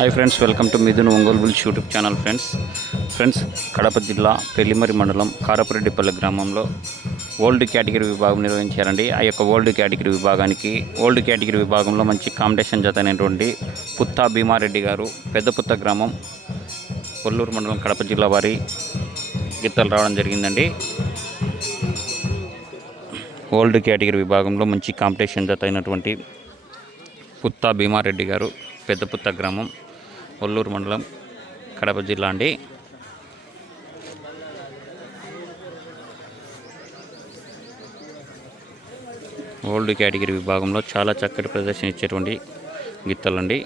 Hi friends, welcome to Mithun Ongole bulls YouTube channel. Friends Kadapa జిల్లా పెళ్లిమరి మండలం కారపురెడ్డిపల్లి గ్రామంలో ఓల్డ్ కేటగిరీ విభాగం నిర్వహించారండి. ఆ యొక్క ఓల్డ్ కేటగిరీ విభాగంలో మంచి కాంపిటీషన్ జత అయినటువంటి పుత్తా భీమారెడ్డి గారు పెద్దపుత్త గ్రామం కొల్లూరు మండలం కడప జిల్లా వారి గిత్తలు రావడం జరిగిందండి. ఓల్డ్ కేటగిరీ విభాగంలో మంచి కాంపిటీషన్ జత అయినటువంటి పుత్తా భీమారెడ్డి గారు పెద్దపుత్త గ్రామం కొల్లూరు మండలం కడప జిల్లా అండి. ఓల్డ్ కేటగిరీ విభాగంలో చాలా చక్కటి ప్రదర్శన ఇచ్చేటువంటి గిత్తలండి.